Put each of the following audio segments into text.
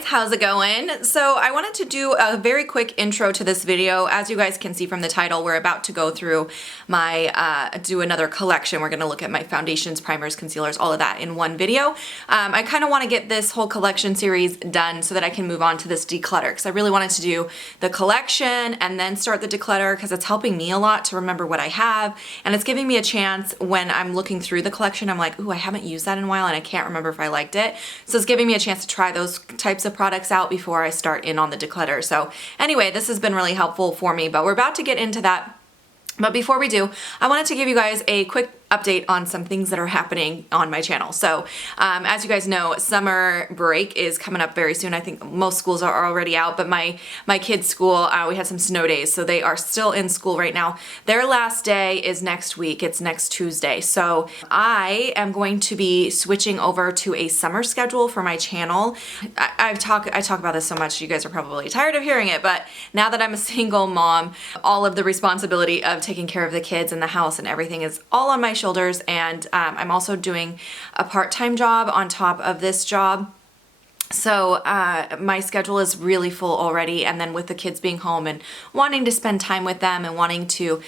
guys, how's it going? So I wanted to do a very quick intro to this video. As you guys can see from the title, we're about to go through my, do another collection. We're gonna look at my foundations, primers, concealers, all of that in one video. I kind of want to get this whole collection series done so that I can move on to this declutter, because I really wanted to do the collection and then start the declutter, because it's helping me a lot to remember what I have, and it's giving me a chance when I'm looking through the collection, I'm like, ooh, I haven't used that in a while and I can't remember if I liked it. So it's giving me a chance to try those types of products out before I start in on the declutter. So anyway, this has been really helpful for me, but we're about to get into that. But before we do, I wanted to give you guys a quick update on some things that are happening on my channel. So as you guys know, summer break is coming up very soon. I think most schools are already out, but my kids' school, we had some snow days, so they are still in school right now. Their last day is next week. It's next Tuesday. So I am going to be switching over to a summer schedule for my channel. I talk about this so much, you guys are probably tired of hearing it, but now that I'm a single mom, all of the responsibility of taking care of the kids and the house and everything is all on my shoulders, and I'm also doing a part-time job on top of this job. So my schedule is really full already, and then with the kids being home and wanting to spend time with them and wanting to,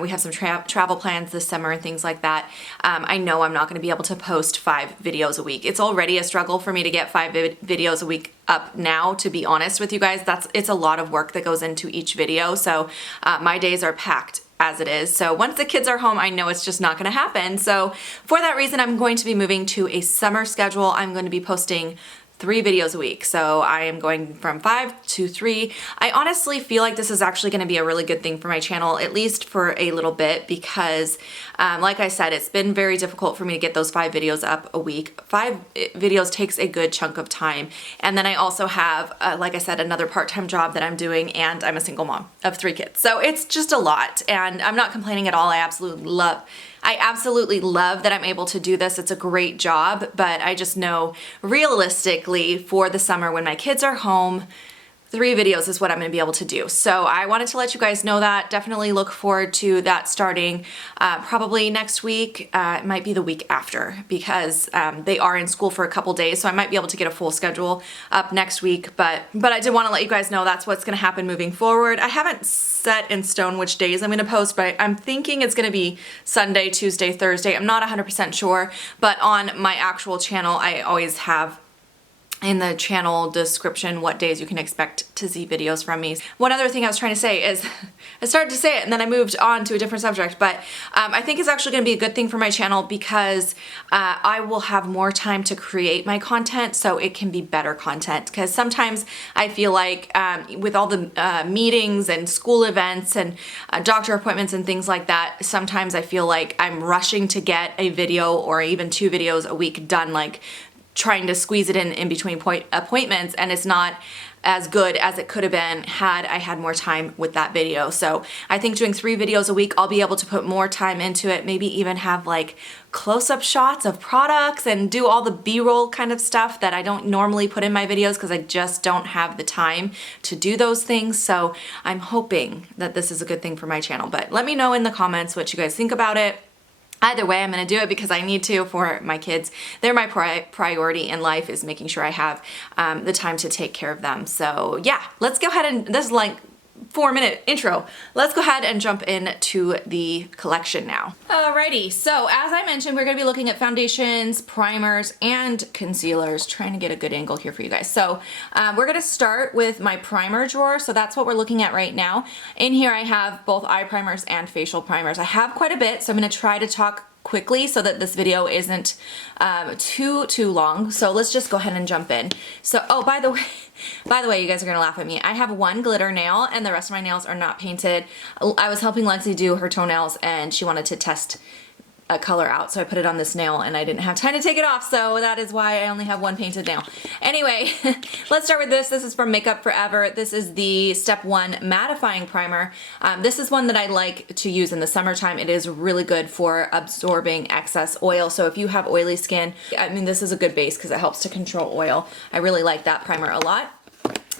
we have some travel plans this summer and things like that. I know I'm not going to be able to post 5 videos a week. It's already a struggle for me to get 5 videos a week up now, to be honest with you guys. It's a lot of work that goes into each video, so my days are packed as it is. So once the kids are home, I know it's just not gonna happen. So for that reason, I'm going to be moving to a summer schedule. I'm going to be posting 3 videos a week. So I am going from 5 to 3. I honestly feel like this is actually going to be a really good thing for my channel, at least for a little bit, because like I said, it's been very difficult for me to get those 5 videos up a week. 5 videos takes a good chunk of time. And then I also have, like I said, another part-time job that I'm doing, and I'm a single mom of 3 kids. So it's just a lot, and I'm not complaining at all. I absolutely love that I'm able to do this. It's a great job, but I just know realistically for the summer when my kids are home, 3 videos is what I'm going to be able to do. So I wanted to let you guys know that. Definitely look forward to that starting probably next week. It might be the week after, because they are in school for a couple days, so I might be able to get a full schedule up next week. But I did want to let you guys know that's what's going to happen moving forward. I haven't set in stone which days I'm going to post, but I'm thinking it's going to be Sunday, Tuesday, Thursday. I'm not 100% sure, but on my actual channel, I always have in the channel description what days you can expect to see videos from me. One other thing I was trying to say is, I started to say it and then I moved on to a different subject, but I think it's actually going to be a good thing for my channel, because I will have more time to create my content, so it can be better content. Because sometimes I feel like with all the meetings and school events and doctor appointments and things like that, sometimes I feel like I'm rushing to get a video or even 2 videos a week done, like trying to squeeze it in between appointments, and it's not as good as it could have been had I had more time with that video. So I think doing 3 videos a week, I'll be able to put more time into it, maybe even have like close-up shots of products and do all the B-roll kind of stuff that I don't normally put in my videos, because I just don't have the time to do those things. So I'm hoping that this is a good thing for my channel, but let me know in the comments what you guys think about it. Either way, I'm going to do it because I need to for my kids. They're my priority in life, is making sure I have the time to take care of them. So yeah, let's go ahead and, this is like 4-minute intro. Let's go ahead and jump into the collection now. Alrighty, so as I mentioned, we're going to be looking at foundations, primers, and concealers. Trying to get a good angle here for you guys. So we're going to start with my primer drawer. So that's what we're looking at right now. In here I have both eye primers and facial primers. I have quite a bit, so I'm going to try to talk quickly so that this video isn't too long. So let's just go ahead and jump in. So, oh, by the way, you guys are gonna laugh at me. I have 1 glitter nail and the rest of my nails are not painted. I was helping Lexi do her toenails and she wanted to test a color out, so I put it on this nail and I didn't have time to take it off, so that is why I only have 1 painted nail. Anyway, let's start with this. This is from Makeup Forever. This is the Step 1 mattifying primer. This is one that I like to use in the summertime. It is really good for absorbing excess oil, so if you have oily skin, I mean, this is a good base because it helps to control oil. I really like that primer a lot.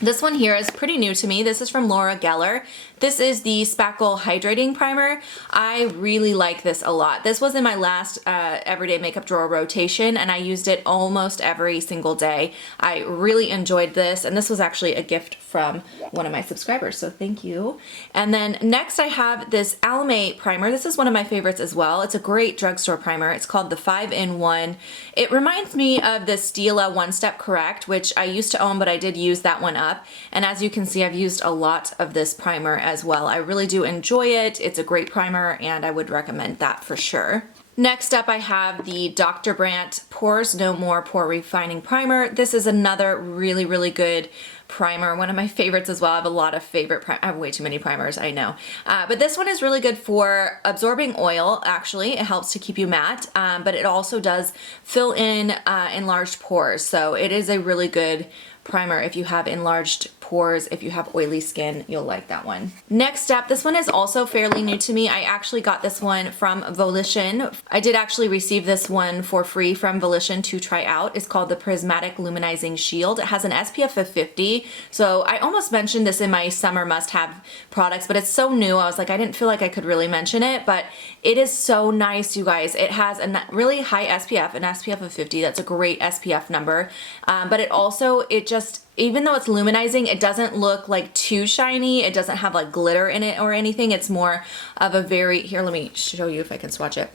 This one here is pretty new to me. This is from Laura Geller. This is the Spackle Hydrating Primer. I really like this a lot. This was in my last everyday makeup drawer rotation, and I used it almost every single day. I really enjoyed this, and this was actually a gift from one of my subscribers, so thank you. And then next I have this Almay primer. This is one of my favorites as well. It's a great drugstore primer. It's called the 5-in-1. It reminds me of the Stila One Step Correct, which I used to own, but I did use that one up. And as you can see, I've used a lot of this primer as well. I really do enjoy it. It's a great primer, and I would recommend that for sure. Next up, I have the Dr. Brandt Pores No More Pore Refining Primer. This is another really, really good primer. One of my favorites as well. I have a lot of favorite I have way too many primers, I know. But this one is really good for absorbing oil, actually. It helps to keep you matte, but it also does fill in enlarged pores. So it is a really good primer if you have enlarged pores. If you have oily skin, you'll like that one. Next up, this one is also fairly new to me. I actually got this one from Volition. I did actually receive this one for free from Volition to try out. It's called the Prismatic Luminizing Shield. It has an SPF of 50. So I almost mentioned this in my summer must-have products, but it's so new. I was like, I didn't feel like I could really mention it, but it is so nice, you guys. It has a really high SPF, an SPF of 50. That's a great SPF number. But it just, even though it's luminizing, it doesn't look like too shiny. It doesn't have like glitter in it or anything. It's more of a here, let me show you if I can swatch it.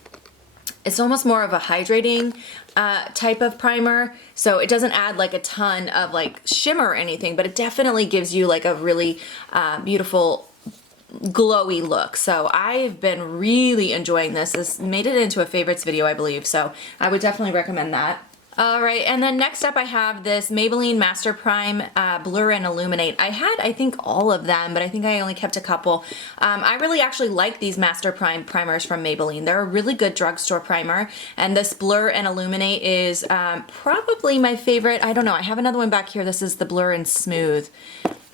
It's almost more of a hydrating type of primer. So it doesn't add like a ton of like shimmer or anything, but it definitely gives you like a really beautiful glowy look. So I've been really enjoying this. This made it into a favorites video, I believe. So I would definitely recommend that. All right, and then next up I have this Maybelline Master Prime Blur and Illuminate. I had, I think, all of them, but I think I only kept a couple. I really actually like these Master Prime primers from Maybelline. They're a really good drugstore primer, and this Blur and Illuminate is probably my favorite. I don't know, I have another one back here. This is the Blur and Smooth.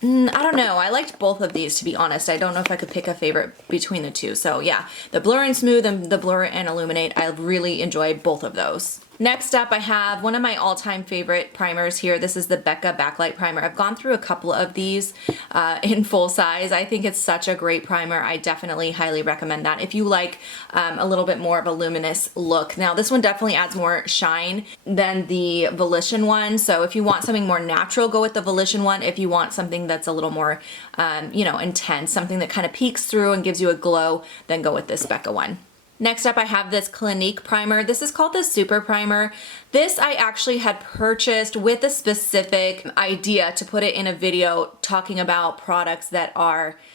I don't know. I liked both of these, to be honest. I don't know if I could pick a favorite between the two. So yeah, the Blur and Smooth and the Blur and Illuminate, I really enjoy both of those. Next up, I have one of my all-time favorite primers here. This is the Becca Backlight Primer. I've gone through a couple of these in full size. I think it's such a great primer. I definitely highly recommend that if you like a little bit more of a luminous look. Now, this one definitely adds more shine than the Volition one. So if you want something more natural, go with the Volition one. If you want something that's a little more, you know, intense, something that kind of peeks through and gives you a glow, then go with this Becca one. Next up, I have this Clinique primer. This is called the Super Primer. This I actually had purchased with a specific idea to put it in a video talking about products that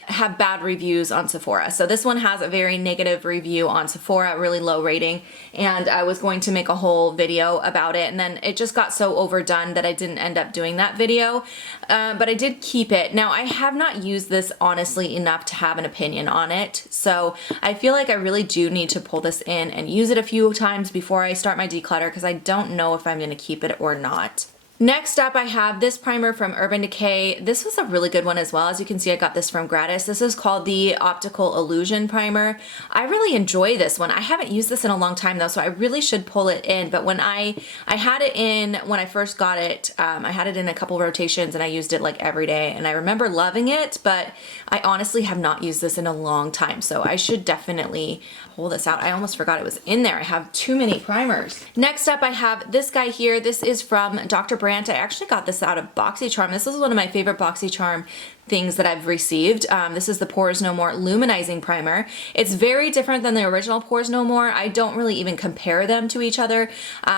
have bad reviews on Sephora. So this one has a very negative review on Sephora, really low rating, and I was going to make a whole video about it, and then it just got so overdone that I didn't end up doing that video, but I did keep it. Now, I have not used this honestly enough to have an opinion on it, so I feel like I really do need to pull this in and use it a few times before I start my declutter, because I don't know if I'm going to keep it or not. Next up, I have this primer from Urban Decay. This was a really good one as well. As you can see, I got this from Gratis. This is called the Optical Illusion Primer. I really enjoy this one. I haven't used this in a long time though, so I really should pull it in. But when I had it in, when I first got it, I had it in a couple rotations and I used it like every day. And I remember loving it, but I honestly have not used this in a long time. So I should definitely pull this out. I almost forgot it was in there. I have too many primers. Next up, I have this guy here. This is from Dr. Brandt. I actually got this out of BoxyCharm. This is one of my favorite BoxyCharm things that I've received. This is the Pores No More Luminizing Primer. It's very different than the original Pores No More. I don't really even compare them to each other.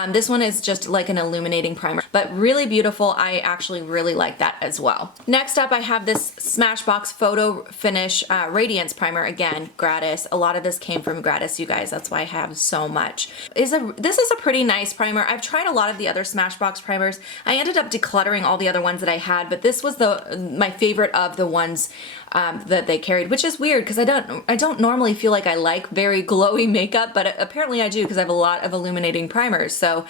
This one is just like an illuminating primer, but really beautiful. I actually really like that as well. Next up, I have this Smashbox Photo Finish Radiance Primer. Again, Gratis. A lot of this came from Gratis, you guys. That's why I have so much. This is a pretty nice primer. I've tried a lot of the other Smashbox primers. I ended up decluttering all the other ones that I had, but this was my favorite of the ones that they carried, which is weird because I don't normally feel like I like very glowy makeup, but apparently I do because I have a lot of illuminating primers. So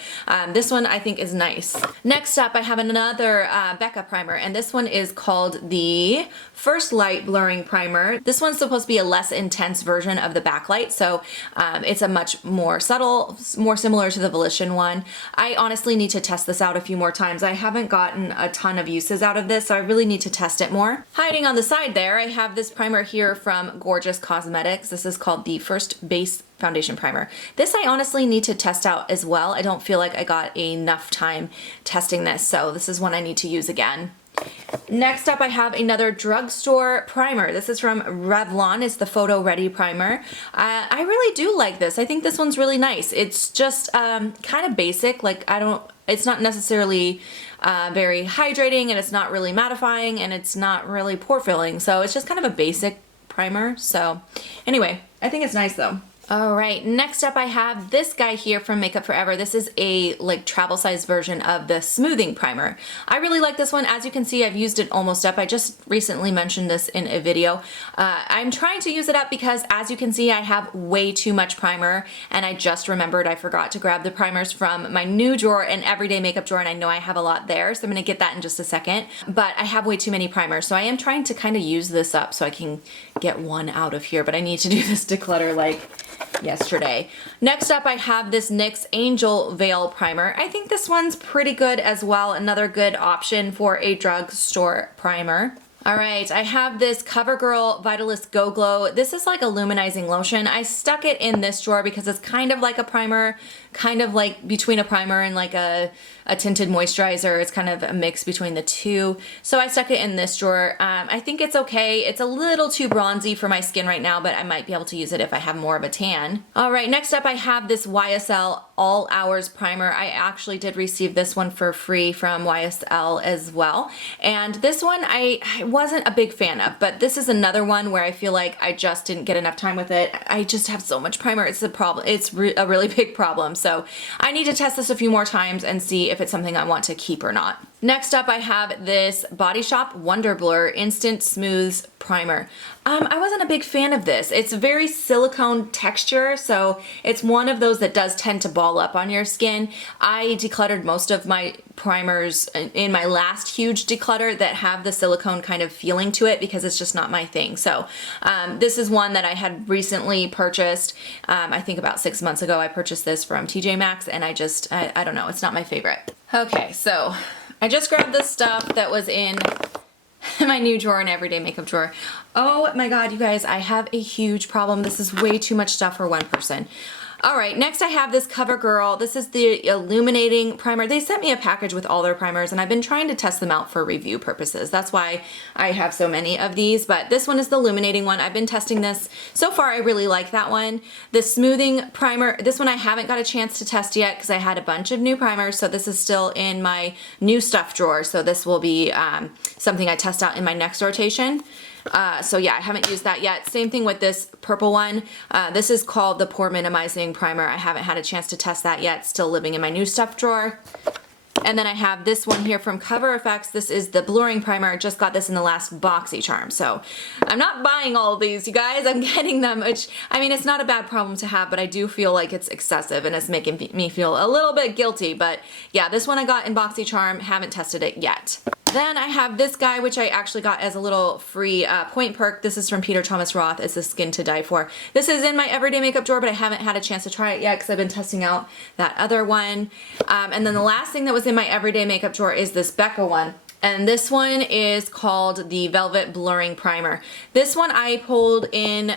this one I think is nice. Next up, I have another Becca primer, and this one is called the First Light Blurring Primer. This one's supposed to be a less intense version of the backlight, so it's a much more subtle, more similar to the Volition one. I honestly need to test this out a few more times. I haven't gotten a ton of uses out of this, so I really need to test it more. Hiding on the side there, I have this primer here from Gorgeous Cosmetics. This is called the First Base Foundation Primer. This I honestly need to test out as well. I don't feel like I got enough time testing this, so this is one I need to use again. Next up, I have another drugstore primer. This is from Revlon. It's the Photo Ready Primer. I really do like this. I think this one's really nice. It's just kind of basic. Like it's not necessarily very hydrating, and it's not really mattifying, and it's not really pore filling. So it's just kind of a basic primer. So anyway, I think it's nice though. All right, next up I have this guy here from Makeup Forever. This is a like travel size version of the smoothing primer. I really like this one. As you can see, I've used it almost up. I just recently mentioned this in a video. I'm trying to use it up because as you can see, I have way too much primer, and I just remembered I forgot to grab the primers from my new drawer and everyday makeup drawer, and I know I have a lot there, so I'm gonna get that in just a second. But I have way too many primers, so I am trying to kind of use this up so I can get one out of here, but I need to do this declutter like yesterday. Next up, I have this NYX Angel Veil Primer. I think this one's pretty good as well. Another good option for a drugstore primer. All right, I have this CoverGirl Vitalist Go Glow. This is like a luminizing lotion. I stuck it in this drawer because it's kind of like a primer, kind of like between a primer and like a tinted moisturizer. It's kind of a mix between the two. So I stuck it in this drawer. I think it's okay. It's a little too bronzy for my skin right now, but I might be able to use it if I have more of a tan. All right, next up I have this YSL All Hours Primer. I actually did receive this one for free from YSL as well. And this one I wasn't a big fan of, but this is another one where I feel like I just didn't get enough time with it. I just have so much primer. It's a problem. It's a really big problem. So I need to test this a few more times and see if it's something I want to keep or not. Next up, I have this Body Shop Wonder Blur Instant Smooths Primer. I wasn't a big fan of this. It's a very silicone texture, so it's one of those that does tend to ball up on your skin. I decluttered most of my primers in my last huge declutter that have the silicone kind of feeling to it because it's just not my thing. So this is one that I had recently purchased. I think about 6 months ago I purchased this from TJ Maxx, and I don't know, it's not my favorite. Okay, so I just grabbed this stuff that was in my new drawer and everyday makeup drawer. Oh my god, you guys, I have a huge problem. This is way too much stuff for one person. All right, next I have this CoverGirl. This is the Illuminating Primer. They sent me a package with all their primers, and I've been trying to test them out for review purposes. That's why I have so many of these, but this one is the illuminating one. I've been testing this. So far, I really like that one. The Smoothing Primer, this one I haven't got a chance to test yet because I had a bunch of new primers, so this is still in my new stuff drawer, so this will be something I test out in my next rotation. So yeah, I haven't used that yet. Same thing with this purple one. This is called the Pore Minimizing Primer. I haven't had a chance to test that yet. Still living in my new stuff drawer. And then I have this one here from Cover FX. This is the Blurring Primer. I just got this in the last BoxyCharm. So I'm not buying all of these, you guys. I'm getting them, which, I mean, it's not a bad problem to have, but I do feel like it's excessive and it's making me feel a little bit guilty. But yeah, this one I got in BoxyCharm. Haven't tested it yet. Then I have this guy, which I actually got as a little free point perk. This is from Peter Thomas Roth. It's the Skin to Die For. This is in my everyday makeup drawer, but I haven't had a chance to try it yet because I've been testing out that other one. And then the last thing that was in my everyday makeup drawer is this Becca one. And this one is called the Velvet Blurring Primer. This one I pulled in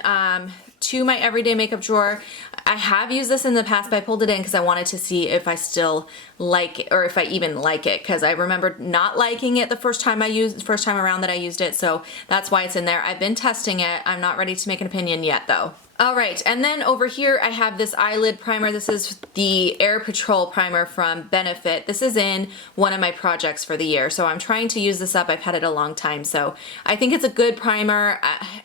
to my everyday makeup drawer. I have used this in the past, but I pulled it in because I wanted to see if I still like it, or if I even like it, because I remembered not liking it the first time around that I used it, so that's why it's in there. I've been testing it. I'm not ready to make an opinion yet though. All right, and then over here I have this eyelid primer. This is the Air Patrol primer from Benefit. This is in one of my projects for the year, so I'm trying to use this up. I've had it a long time, so I think it's a good primer.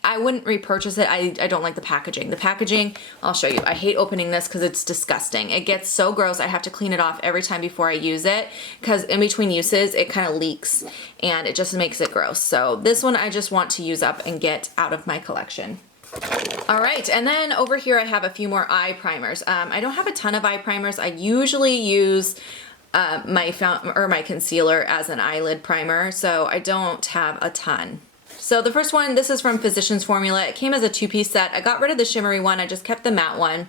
I wouldn't repurchase it. I don't like the packaging. The packaging, I'll show you. I hate opening this because it's disgusting. It gets so gross. I have to clean it off every time before I use it because in between uses it kind of leaks and it just makes it gross. So this one I just want to use up and get out of my collection. All right, and then over here I have a few more eye primers. I don't have a ton of eye primers. I usually use my concealer as an eyelid primer, so I don't have a ton. So the first one, this is from Physicians Formula. It came as a 2-piece set. I got rid of the shimmery one. I just kept the matte one.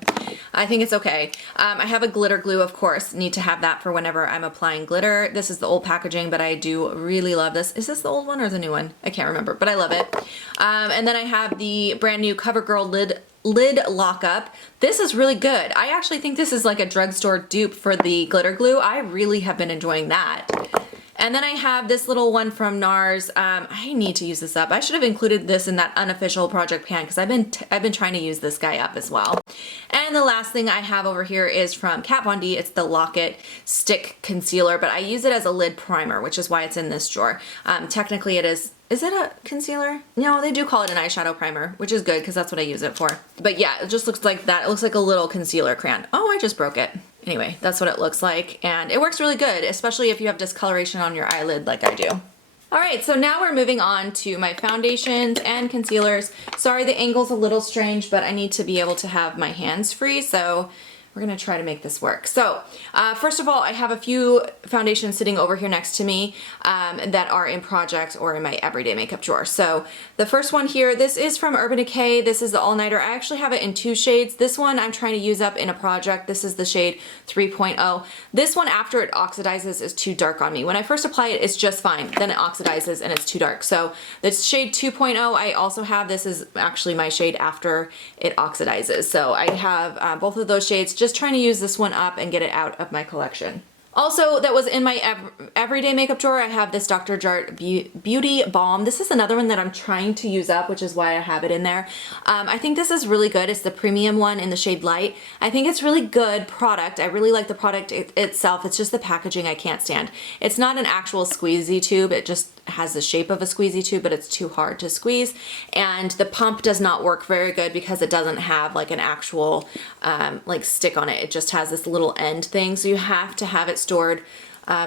I think it's okay. I have a glitter glue, of course. Need to have that for whenever I'm applying glitter. This is the old packaging, but I do really love this. Is this the old one or the new one? I can't remember, but I love it. And then I have the brand new CoverGirl lid lockup. This is really good. I actually think this is like a drugstore dupe for the glitter glue. I really have been enjoying that. And then I have this little one from NARS. I need to use this up. I should have included this in that unofficial project pan because I've been trying to use this guy up as well. And the last thing I have over here is from Kat Von D. It's the Lock-It Stick Concealer, but I use it as a lid primer, which is why it's in this drawer. Technically it is. Is it a concealer? No, they do call it an eyeshadow primer, which is good because that's what I use it for. But yeah, it just looks like that. It looks like a little concealer crayon. Oh, I just broke it. Anyway, that's what it looks like, and it works really good, especially if you have discoloration on your eyelid like I do. All right, so now we're moving on to my foundations and concealers. Sorry, the angle's a little strange, but I need to be able to have my hands free, so we're gonna try to make this work. So first of all, I have a few foundations sitting over here next to me that are in project or in my everyday makeup drawer. So the first one here, this is from Urban Decay. This is the All Nighter. I actually have it in 2 shades. This one I'm trying to use up in a project. This is the shade 3.0. This one, after it oxidizes, is too dark on me. When I first apply it, it's just fine. Then it oxidizes and it's too dark. So this shade 2.0 I also have. This is actually my shade after it oxidizes. So I have both of those shades. Just trying to use this one up and get it out of my collection. Also, that was in my everyday makeup drawer. I have this Dr. Jart Beauty Balm. This is another one that I'm trying to use up, which is why I have it in there. I think this is really good. It's the premium one in the shade Light. I think it's really good product. I really like the product itself. It's just the packaging I can't stand. It's not an actual squeezy tube. It just has the shape of a squeezy tube, but it's too hard to squeeze. And the pump does not work very good because it doesn't have like an actual like stick on it. It just has this little end thing. So you have to have it stored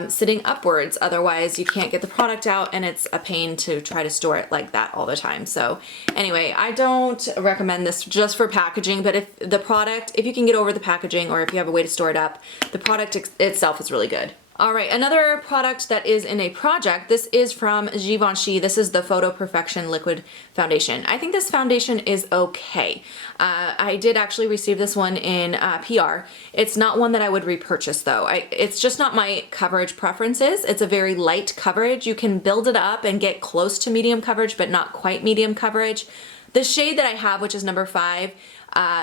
sitting upwards. Otherwise you can't get the product out and it's a pain to try to store it like that all the time. So anyway, I don't recommend this just for packaging, but if you can get over the packaging or if you have a way to store it up, the product itself is really good. All right, another product that is in a project, this is from Givenchy. This is the Photo Perfection Liquid Foundation. I think this foundation is okay. I did actually receive this one in PR. It's not one that I would repurchase though. It's just not my coverage preferences. It's a very light coverage. You can build it up and get close to medium coverage, but not quite medium coverage. The shade that I have, which is number 5,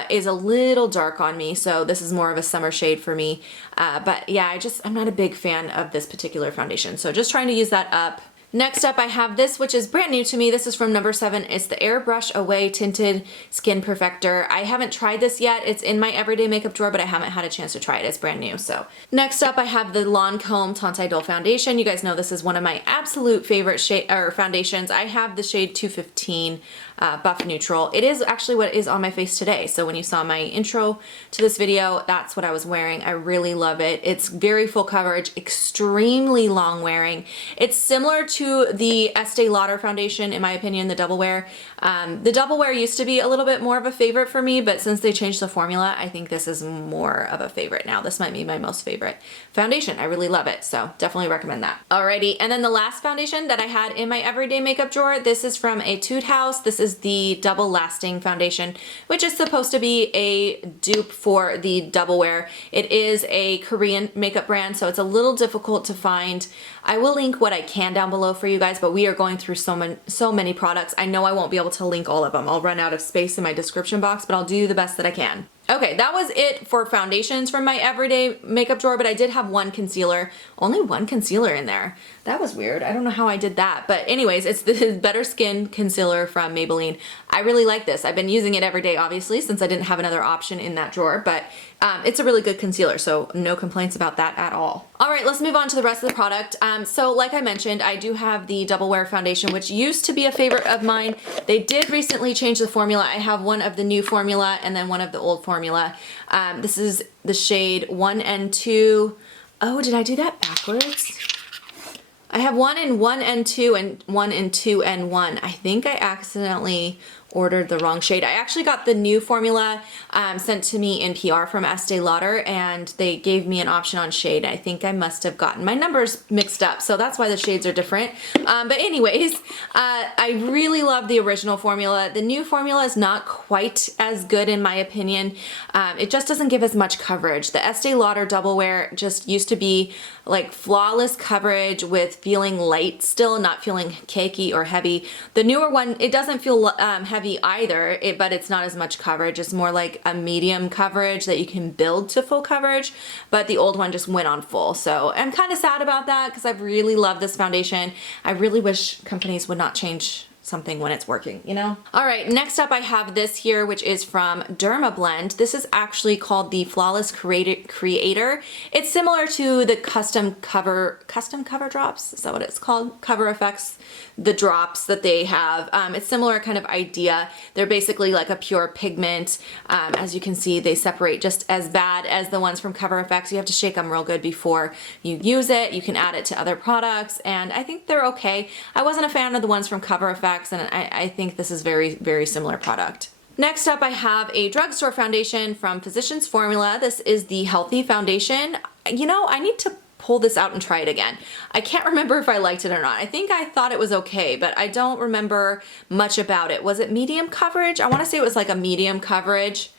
is a little dark on me, so this is more of a summer shade for me. But yeah, I'm not a big fan of this particular foundation, so just trying to use that up. Next up, I have this, which is brand new to me. This is from number 7. It's the Airbrush Away Tinted Skin Perfector. I haven't tried this yet. It's in my everyday makeup drawer, but I haven't had a chance to try it. It's brand new. So next up, I have the Lancome Teint Idole Foundation. You guys know this is one of my absolute favorite foundations. I have the shade 215 Buff Neutral. It is actually what is on my face today. So when you saw my intro to this video, that's what I was wearing. I really love it. It's very full coverage, extremely long wearing. It's similar to the Estee Lauder foundation, in my opinion, the Double Wear. The Double Wear used to be a little bit more of a favorite for me, but since they changed the formula, I think this is more of a favorite now. This might be my most favorite foundation. I really love it, so definitely recommend that. Alrighty, and then the last foundation that I had in my everyday makeup drawer, this is from Etude House. This is the Double Lasting Foundation, which is supposed to be a dupe for the Double Wear. It is a Korean makeup brand, so it's a little difficult to find. I will link what I can down below for you guys, but we are going through so many products. I know I won't be able to link all of them. I'll run out of space in my description box, but I'll do the best that I can. Okay, that was it for foundations from my everyday makeup drawer, but I did have one concealer. Only one concealer in there. That was weird. I don't know how I did that. But anyways, it's the Better Skin Concealer from Maybelline. I really like this. I've been using it every day, obviously, since I didn't have another option in that drawer, but it's a really good concealer, so no complaints about that at all. All right, let's move on to the rest of the product. So like I mentioned, I do have the Double Wear Foundation, which used to be a favorite of mine. They did recently change the formula. I have one of the new formula and then one of the old formula. This is the shade 1 and 2. Oh, did I do that backwards? I have 1 in 1 and 2 and 1 in 2 and 1. I think I accidentally ordered the wrong shade. I actually got the new formula sent to me in PR from Estee Lauder, and they gave me an option on shade. I think I must have gotten my numbers mixed up, so that's why the shades are different. But anyways, I really love the original formula. The new formula is not quite as good in my opinion. It just doesn't give as much coverage. The Estee Lauder Double Wear just used to be like flawless coverage with feeling light still, not feeling cakey or heavy. The newer one, it doesn't feel heavy either, but it's not as much coverage. It's more like a medium coverage that you can build to full coverage, but the old one just went on full. So I'm kind of sad about that because I've really loved this foundation. I really wish companies would not change something when it's working, you know? All right, next up I have this here, which is from Dermablend. This is actually called the Flawless Creator. It's similar to the custom cover drops. Is that what it's called? Cover Effects, the drops that they have. It's similar kind of idea. They're basically like a pure pigment. As you can see, they separate just as bad as the ones from Cover Effects. You have to shake them real good before you use it. You can add it to other products, and I think they're okay. I wasn't a fan of the ones from Cover Effects, and I think this is very, very similar product. Next up, I have a drugstore foundation from Physicians Formula. This is the Healthy Foundation. You know, I need to pull this out and try it again. I can't remember if I liked it or not. I think I thought it was okay, but I don't remember much about it. Was it medium coverage? I want to say it was like a medium coverage.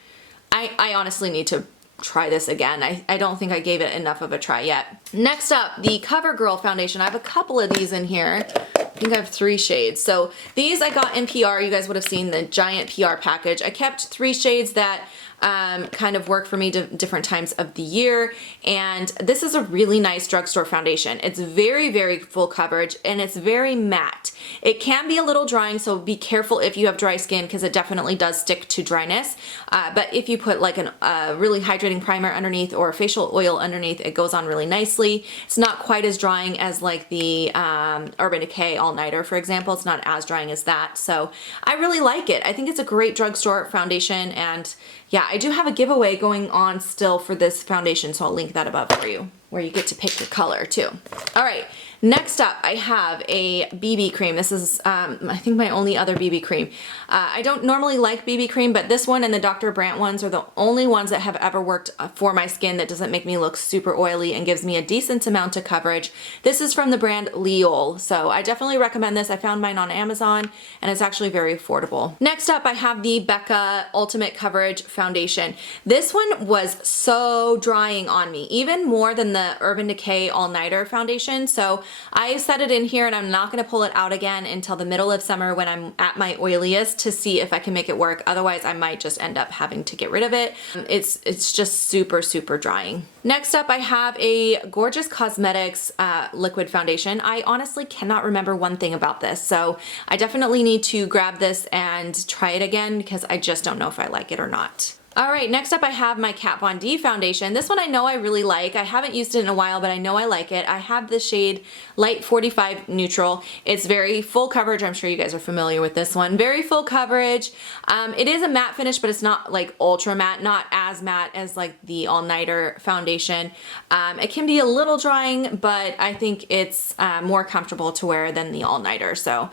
I honestly need to try this again. I don't think I gave it enough of a try yet. Next up, the CoverGirl foundation. I have a couple of these in here. I think I have 3 shades. So these I got in PR. You guys would have seen the giant PR package. I kept 3 shades that kind of work for me different times of the year, and this is a really nice drugstore foundation. It's very, very full coverage, and it's very matte. It can be a little drying, so be careful if you have dry skin because it definitely does stick to dryness, but if you put like a really hydrating primer underneath or a facial oil underneath, it goes on really nicely. It's not quite as drying as like the Urban Decay All Nighter, for example. It's not as drying as that, so I really like it. I think it's a great drugstore foundation, and yeah, I do have a giveaway going on still for this foundation, so I'll link that above for you, where you get to pick your color too. All right, next up I have a BB cream. This is I think my only other BB cream. I don't normally like BB cream, but this one and the Dr. Brandt ones are the only ones that have ever worked for my skin that doesn't make me look super oily and gives me a decent amount of coverage. This is from the brand Leol, so I definitely recommend this. I found mine on Amazon and it's actually very affordable. Next up I have the Becca Ultimate Coverage Foundation. This one was so drying on me, even more than the Urban Decay All Nighter foundation. So I set it in here and I'm not gonna pull it out again until the middle of summer when I'm at my oiliest to see if I can make it work. Otherwise I might just end up having to get rid of it. It's just super, super drying. Next up I have a Gorgeous Cosmetics liquid foundation. I honestly cannot remember one thing about this, so I definitely need to grab this and try it again because I just don't know if I like it or not. All right, next up I have my Kat Von D foundation. This one I know I really like. I haven't used it in a while, but I know I like it. I have the shade Light 45 Neutral. It's very full coverage. I'm sure you guys are familiar with this one. Very full coverage. It is a matte finish, but it's not like ultra matte, not as matte as like the All Nighter foundation. It can be a little drying, but I think it's more comfortable to wear than the All Nighter. So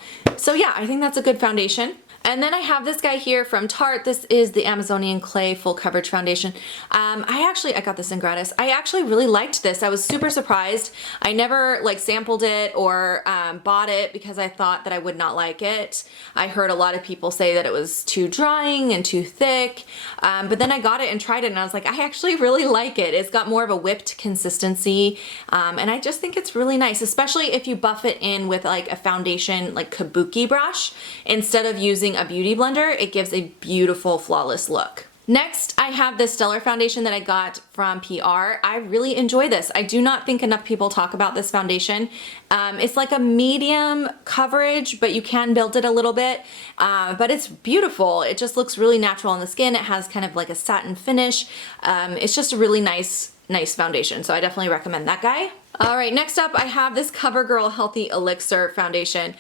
yeah, I think that's a good foundation. And then I have this guy here from Tarte. This is the Amazonian Clay Full Coverage Foundation. I got this in gratis. I actually really liked this. I was super surprised. I never like sampled it or bought it because I thought that I would not like it. I heard a lot of people say that it was too drying and too thick, but then I got it and tried it and I was like, I actually really like it. It's got more of a whipped consistency, and I just think it's really nice, especially if you buff it in with like a foundation like kabuki brush instead of using a beauty blender. It gives a beautiful flawless look. Next, I have this Stellar foundation that I got from PR. I really enjoy this. I do not think enough people talk about this foundation. It's like a medium coverage, but you can build it a little bit. But it's beautiful. It just looks really natural on the skin. It has kind of like a satin finish. It's just a really nice foundation. So I definitely recommend that guy. All right, next up I have this CoverGirl Healthy Elixir foundation.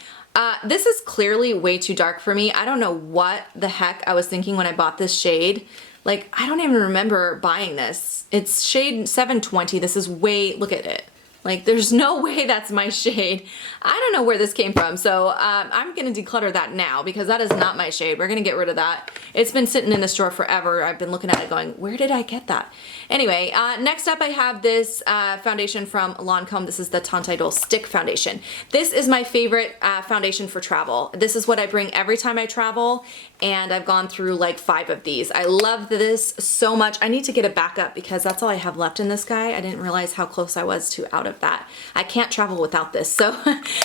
This is clearly way too dark for me. I don't know what the heck I was thinking when I bought this shade. Like, I don't even remember buying this. It's shade 720. This is way, look at it. Like, there's no way that's my shade. I don't know where this came from, so I'm gonna declutter that now because that is not my shade. We're gonna get rid of that. It's been sitting in the store forever. I've been looking at it going, where did I get that? Anyway, next up I have this foundation from Lancome. This is the Untitled Stick Foundation. This is my favorite foundation for travel. This is what I bring every time I travel, and I've gone through like 5 of these. I love this so much. I need to get a backup because that's all I have left in this guy. I didn't realize how close I was to out of that. I can't travel without this, so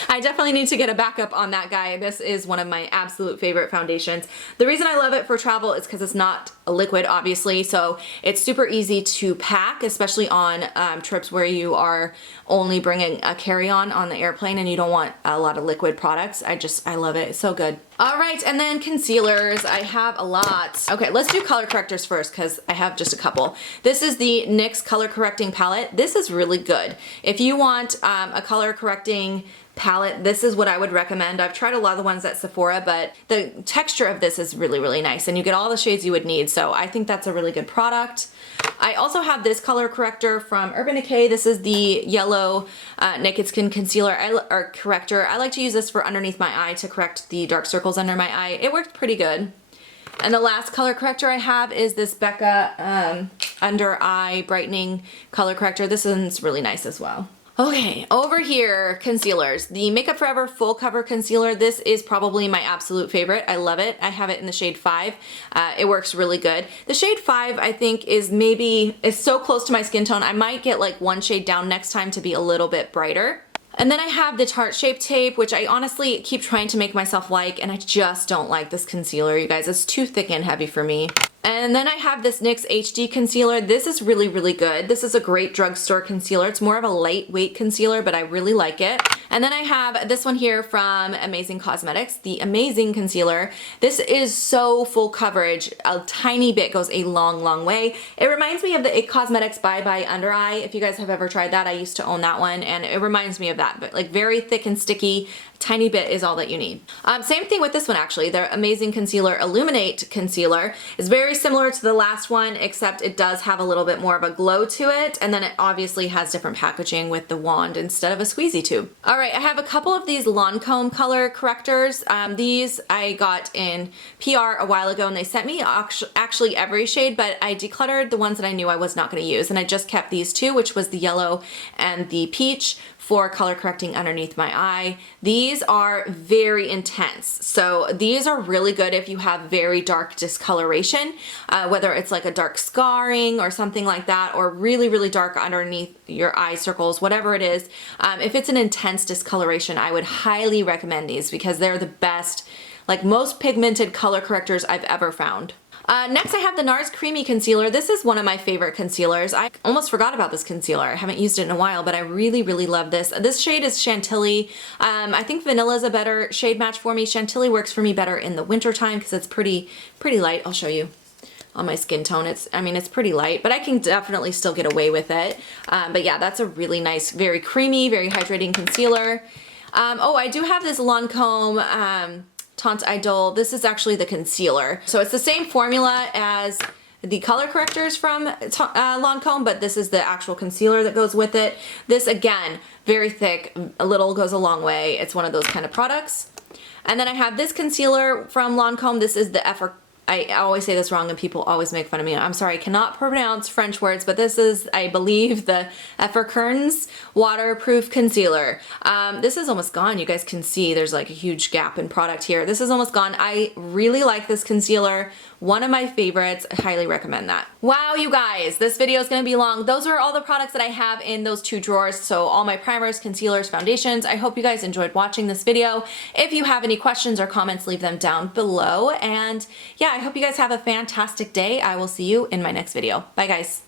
I definitely need to get a backup on that guy. This is one of my absolute favorite foundations. The reason I love it for travel is because it's not a liquid, obviously, so it's super easy to pack, especially on trips where you are only bringing a carry-on on the airplane and you don't want a lot of liquid products. I love it. It's so good. All right, and then concealers. I have a lot. Okay, let's do color correctors first because I have just a couple. This is the NYX color correcting palette. This is really good. If you want a color correcting palette, this is what I would recommend. I've tried a lot of the ones at Sephora, but the texture of this is really, really nice, and you get all the shades you would need, so I think that's a really good product. I also have this color corrector from Urban Decay. This is the yellow Naked Skin Concealer or Corrector. I like to use this for underneath my eye to correct the dark circles under my eye. It worked pretty good. And the last color corrector I have is this Becca Under Eye Brightening Color Corrector. This one's really nice as well. Okay, over here, concealers. The Makeup Forever Full Cover Concealer. This is probably my absolute favorite. I love it. I have it in the shade 5. It works really good. The shade 5, I think, is so close to my skin tone. I might get like one shade down next time to be a little bit brighter. And then I have the Tarte Shape Tape, which I honestly keep trying to make myself like, and I just don't like this concealer, you guys. It's too thick and heavy for me. And then I have this NYX HD concealer. This is really, really good. This is a great drugstore concealer. It's more of a lightweight concealer, but I really like it. And then I have this one here from Amazing Cosmetics, the Amazing Concealer. This is so full coverage. A tiny bit goes a long, long way. It reminds me of the IT Cosmetics Bye Bye Under Eye. If you guys have ever tried that, I used to own that one, and it reminds me of that, but like very thick and sticky. Tiny bit is all that you need. Same thing with this one actually. The Amazing Concealer Illuminate Concealer is very similar to the last one, except it does have a little bit more of a glow to it, and then it obviously has different packaging with the wand instead of a squeezy tube. All right, I have a couple of these Lancome color correctors. These I got in PR a while ago, and they sent me actually every shade, but I decluttered the ones that I knew I was not going to use, and I just kept these two, which was the yellow and the peach, for color correcting underneath my eye. These are very intense. So these are really good if you have very dark discoloration, whether it's like a dark scarring or something like that, or really, really dark underneath your eye circles, whatever it is. If it's an intense discoloration, I would highly recommend these because they're the best, like most pigmented color correctors I've ever found. Next I have the NARS Creamy Concealer. This is one of my favorite concealers. I almost forgot about this concealer. I haven't used it in a while, but I really, really love this. This shade is Chantilly. I think Vanilla is a better shade match for me. Chantilly works for me better in the winter time because it's pretty light. I'll show you on my skin tone. It's pretty light, but I can definitely still get away with it. But yeah, that's a really nice, very creamy, very hydrating concealer. Oh, I do have this Lancome Teint Idole. This is actually the concealer. So it's the same formula as the color correctors from Lancome, but this is the actual concealer that goes with it. This, again, very thick, a little goes a long way. It's one of those kind of products. And then I have this concealer from Lancome. This is the I always say this wrong and people always make fun of me. I'm sorry, I cannot pronounce French words, but this is, I believe, the Efferkerns Waterproof Concealer. This is almost gone. You guys can see there's like a huge gap in product here. This is almost gone. I really like this concealer. One of my favorites. I highly recommend that. Wow, you guys, this video is going to be long. Those are all the products that I have in those 2 drawers. So all my primers, concealers, foundations. I hope you guys enjoyed watching this video. If you have any questions or comments, leave them down below. And yeah, I hope you guys have a fantastic day. I will see you in my next video. Bye guys.